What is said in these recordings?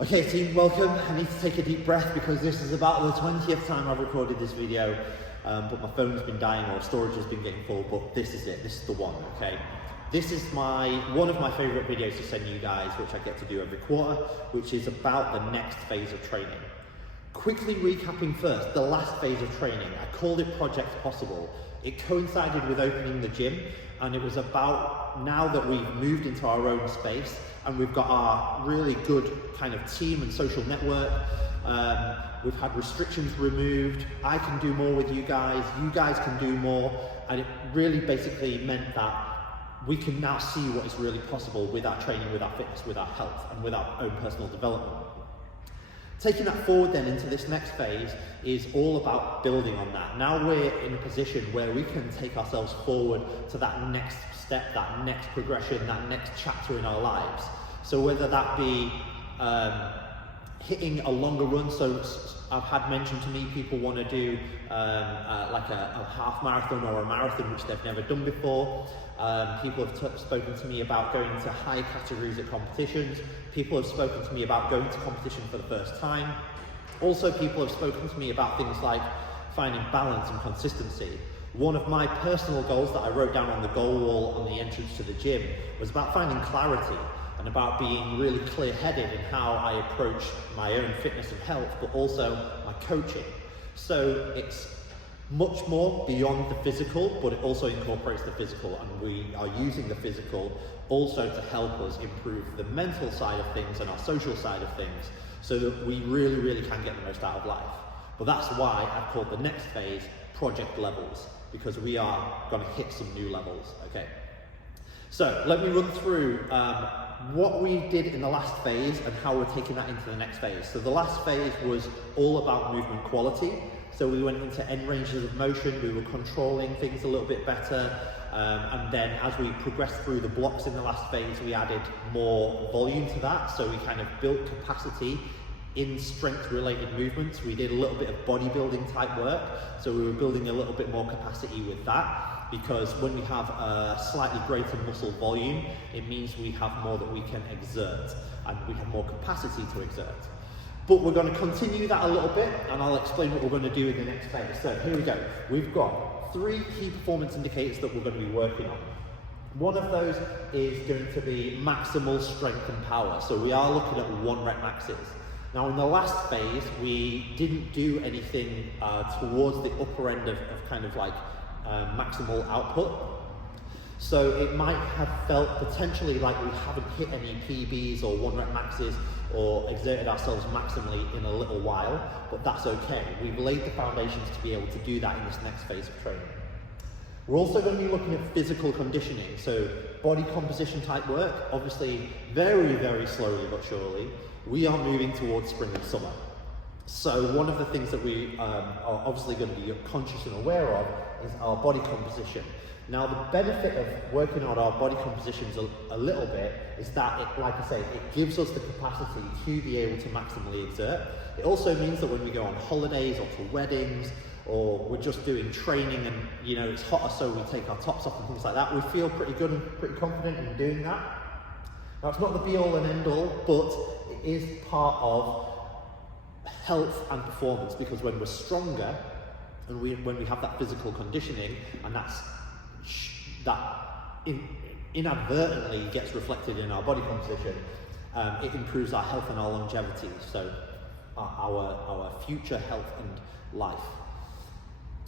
Okay team, welcome. I need to take a deep breath because this is about the 20th time I've recorded this video, but my phone's been dying or storage has been getting full, but this is it, this is the one, okay? This is one of my favourite videos to send you guys, which I get to do every quarter, which is about the next phase of training. Quickly recapping first, the last phase of training, I called it Project Possible. It coincided with opening the gym, and it was about now that we've moved into our own space and we've got our really good kind of team and social network. We've had restrictions removed. I can do more with you guys can do more, and it really basically meant that we can now see what is really possible with our training, with our fitness, with our health, and with our own personal development. Taking that forward then into this next phase is all about building on that. Now we're in a position where we can take ourselves forward to that next step, that next progression, that next chapter in our lives. So whether that be hitting a longer run, so I've had mentioned to me people want to do like a half marathon or a marathon, which they've never done before. People have spoken to me about going to high categories at competitions. People have spoken to me about going to competition for the first time. Also, people have spoken to me about things like finding balance and consistency. One of my personal goals that I wrote down on the goal wall on the entrance to the gym was about finding clarity and about being really clear-headed in how I approach my own fitness and health, but also my coaching. So it's much more beyond the physical, but it also incorporates the physical, and we are using the physical also to help us improve the mental side of things and our social side of things, so that we really can get the most out of life. But that's why I've called the next phase Project Levels, because we are going to hit some new levels. Okay, so let me run through what we did in the last phase and how we're taking that into the next phase. So the last phase was all about movement quality. So we went into end ranges of motion, we were controlling things a little bit better, and then as we progressed through the blocks in the last phase, we added more volume to that. So we kind of built capacity in strength related movements. We did a little bit of bodybuilding type work, so we were building a little bit more capacity with that, because when we have a slightly greater muscle volume, it means we have more that we can exert, and we have more capacity to exert. But we're going to continue that a little bit, and I'll explain what we're going to do in the next phase. So here we go. We've got 3 key performance indicators that we're going to be working on. One of those is going to be maximal strength and power. So we are looking at 1 rep maxes. Now in the last phase, we didn't do anything towards the upper end of kind of like maximal output. So it might have felt potentially like we haven't hit any PBs or 1 rep maxes or exerted ourselves maximally in a little while, but that's okay. We've laid the foundations to be able to do that in this next phase of training. We're also going to be looking at physical conditioning, so body composition type work, obviously very slowly but surely. We are moving towards spring and summer. So one of the things that we are obviously going to be conscious and aware of is our body composition. Now the benefit of working on our body compositions a little bit is that, like I say, it gives us the capacity to be able to maximally exert. It also means that when we go on holidays or to weddings, or we're just doing training and it's hotter, so we take our tops off and things like that, we feel pretty good and pretty confident in doing that. Now it's not the be all and end all, but it is part of health and performance, because when we're stronger and when we have that physical conditioning, and that inadvertently gets reflected in our body composition, it improves our health and our longevity, so our future health and life.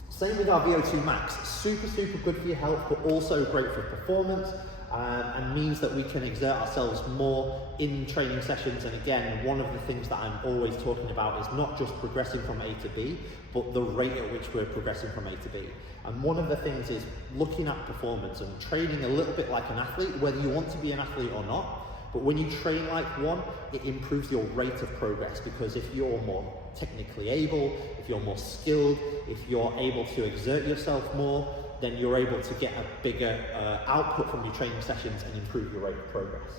Same with our VO2 max, super good for your health, but also great for performance, and means that we can exert ourselves more in training sessions. And again, one of the things that I'm always talking about is not just progressing from A to B, but the rate at which we're progressing from A to B. And one of the things is looking at performance and training a little bit like an athlete, whether you want to be an athlete or not. But when you train like one, it improves your rate of progress, because if you're more technically able, if you're more skilled, if you're able to exert yourself more, then you're able to get a bigger output from your training sessions and improve your rate of progress.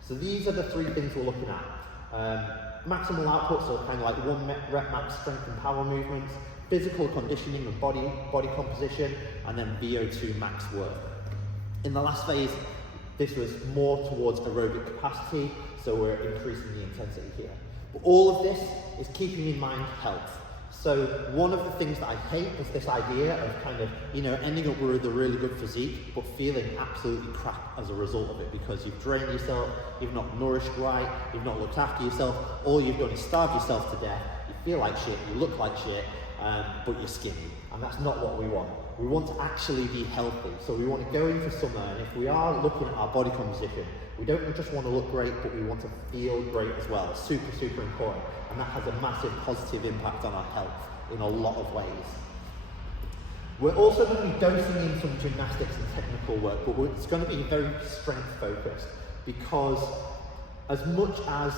So these are the 3 things we're looking at. Maximal output, so kind of like 1 rep max strength and power movements, physical conditioning and body composition, and then VO2 max work. In the last phase, this was more towards aerobic capacity, so we're increasing the intensity here. But all of this is keeping in mind health. So one of the things that I hate is this idea of kind of, ending up with a really good physique, but feeling absolutely crap as a result of it, because you've drained yourself, you've not nourished right, you've not looked after yourself, all you've done is starve yourself to death, you feel like shit, you look like shit, but you're skinny. And that's not what we want. We want to actually be healthy. So we want to go into summer, and if we are looking at our body composition, we don't just want to look great, but we want to feel great as well. It's super, super important. And that has a massive positive impact on our health in a lot of ways. We're also going to be dosing in some gymnastics and technical work, but it's going to be very strength focused, because as much as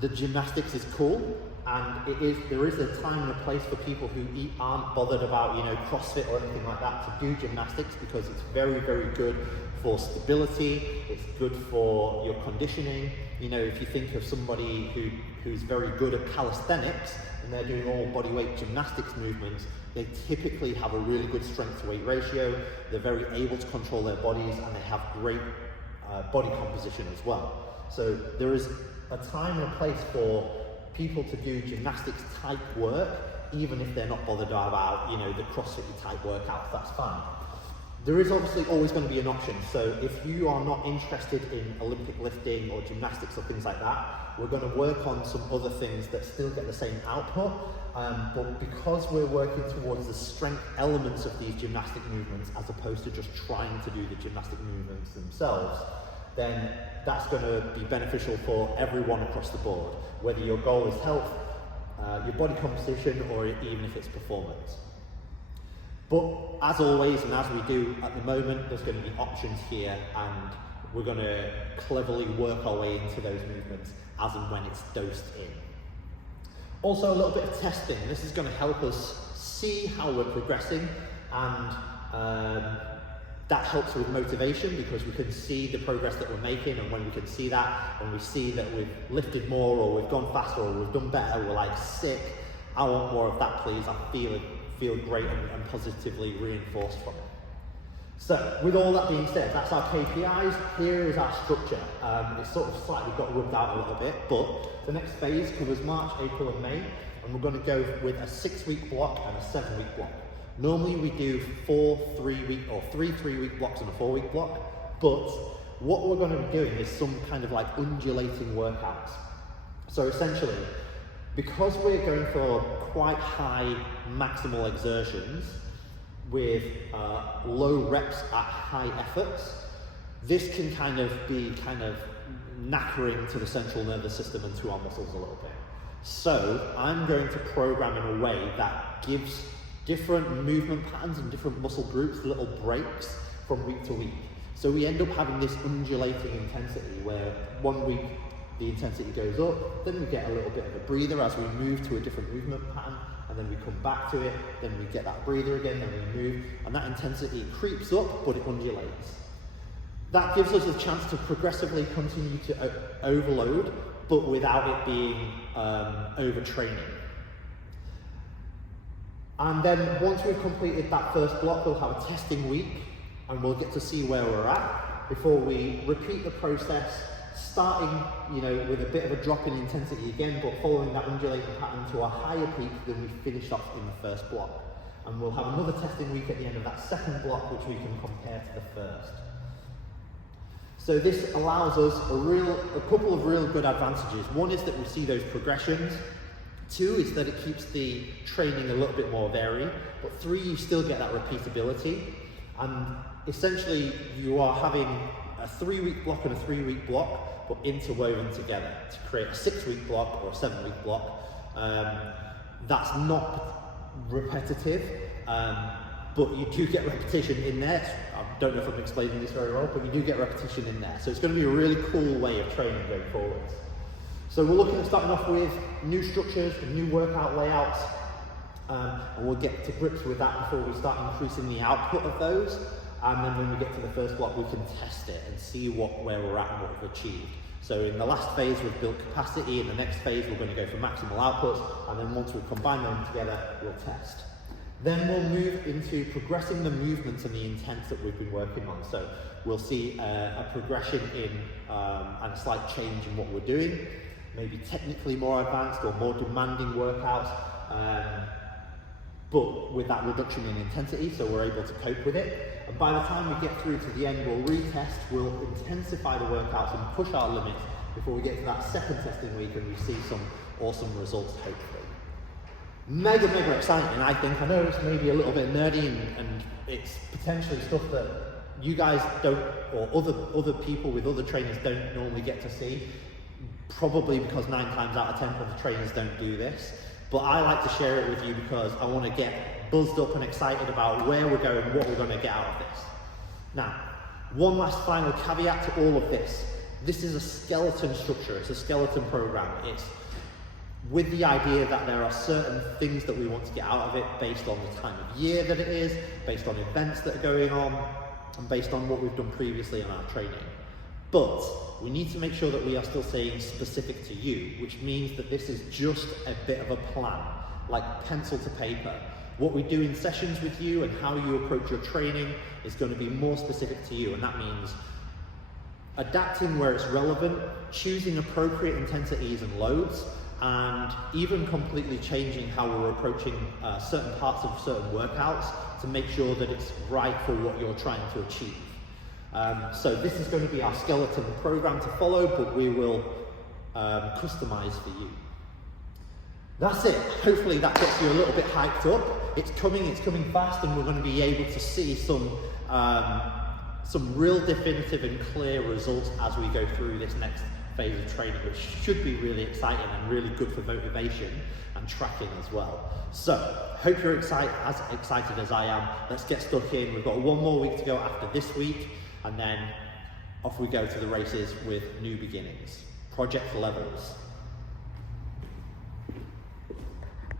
the gymnastics is cool, and there is a time and a place for people who aren't bothered about CrossFit or anything like that to do gymnastics, because it's very, very good for stability, it's good for your conditioning. If you think of somebody who's very good at calisthenics and they're doing all bodyweight gymnastics movements, they typically have a really good strength to weight ratio, they're very able to control their bodies, and they have great body composition as well. So there is a time and a place for people to do gymnastics type work, even if they're not bothered about the CrossFit type workouts, that's fine. There is obviously always going to be an option. So if you are not interested in Olympic lifting or gymnastics or things like that, we're going to work on some other things that still get the same output, but because we're working towards the strength elements of these gymnastic movements as opposed to just trying to do the gymnastic movements themselves, then that's going to be beneficial for everyone across the board, whether your goal is health, your body composition, or even if it's performance. But as always, and as we do at the moment, there's going to be options here, and we're going to cleverly work our way into those movements as and when it's dosed in. Also, a little bit of testing. This is going to help us see how we're progressing, and that helps with motivation, because we can see the progress that we're making, and when we can see that, when we see that we've lifted more, or we've gone faster, or we've done better, we're like, sick, I want more of that, please. I feel great and positively reinforced from it. So with all that being said, that's our KPIs. Here is our structure. It's sort of slightly got rubbed out a little bit, but the next phase covers March, April and May, and we're going to go with a 6-week block and a 7-week block. Normally we do 3 3-week blocks and a 4-week block, but what we're going to be doing is some kind of like undulating workouts. So essentially, because we're going for quite high maximal exertions with low reps at high efforts, this can kind of be knackering to the central nervous system and to our muscles a little bit. So I'm going to program in a way that gives different movement patterns and different muscle groups little breaks from week to week. So we end up having this undulating intensity where one week the intensity goes up, then we get a little bit of a breather as we move to a different movement pattern, and then we come back to it, then we get that breather again, then we move, and that intensity creeps up, but it undulates. That gives us a chance to progressively continue to overload, but without it being overtraining. And then once we've completed that first block, we'll have a testing week, and we'll get to see where we're at before we repeat the process, starting with a bit of a drop in intensity again, but following that undulating pattern to a higher peak than we finished off in the first block. And we'll have another testing week at the end of that second block, which we can compare to the first. So this allows us a couple of real good advantages. One is that we see those progressions. 2 is that it keeps the training a little bit more varied. But 3, you still get that repeatability. And essentially, you are having a 3-week block and a 3-week block, but interwoven together to create a 6-week block or a 7-week block. That's not repetitive, but you do get repetition in there. I don't know if I'm explaining this very well, but you do get repetition in there. So it's going to be a really cool way of training going forwards. So we're looking at starting off with new structures and new workout layouts, and we'll get to grips with that before we start increasing the output of those. And then when we get to the first block, we can test it and see where we're at and what we've achieved. So in the last phase, we've built capacity. In the next phase, we're going to go for maximal outputs. And then once we've combined them together, we'll test. Then we'll move into progressing the movements and the intent that we've been working on. So we'll see a progression in and a slight change in what we're doing. maybe technically more advanced or more demanding workouts, but with that reduction in intensity, so we're able to cope with it. And by the time we get through to the end, we'll retest, we'll intensify the workouts and push our limits before we get to that second testing week and we see some awesome results, hopefully. Mega exciting, I think. I know it's maybe a little bit nerdy and it's potentially stuff that you guys don't, or other people with other trainers don't normally get to see, probably because 9 times out of 10 other trainers don't do this. But I like to share it with you because I want to get buzzed up and excited about where we're going, what we're going to get out of this. Now, one last final caveat to all of this. This is a skeleton structure, it's a skeleton program. It's with the idea that there are certain things that we want to get out of it based on the time of year that it is, based on events that are going on, and based on what we've done previously in our training. But we need to make sure that we are still staying specific to you, which means that this is just a bit of a plan, like pencil to paper. What we do in sessions with you and how you approach your training is going to be more specific to you, and that means adapting where it's relevant, choosing appropriate intensities and loads, and even completely changing how we're approaching certain parts of certain workouts to make sure that it's right for what you're trying to achieve. So this is going to be our skeleton program to follow, but we will customize for you. That's it. Hopefully that gets you a little bit hyped up. It's coming fast, and we're going to be able to see some real definitive and clear results as we go through this next phase of training, which should be really exciting and really good for motivation and tracking as well. So, hope you're as excited as I am. Let's get stuck in. We've got 1 more week to go after this week, and then off we go to the races with new beginnings, project levels.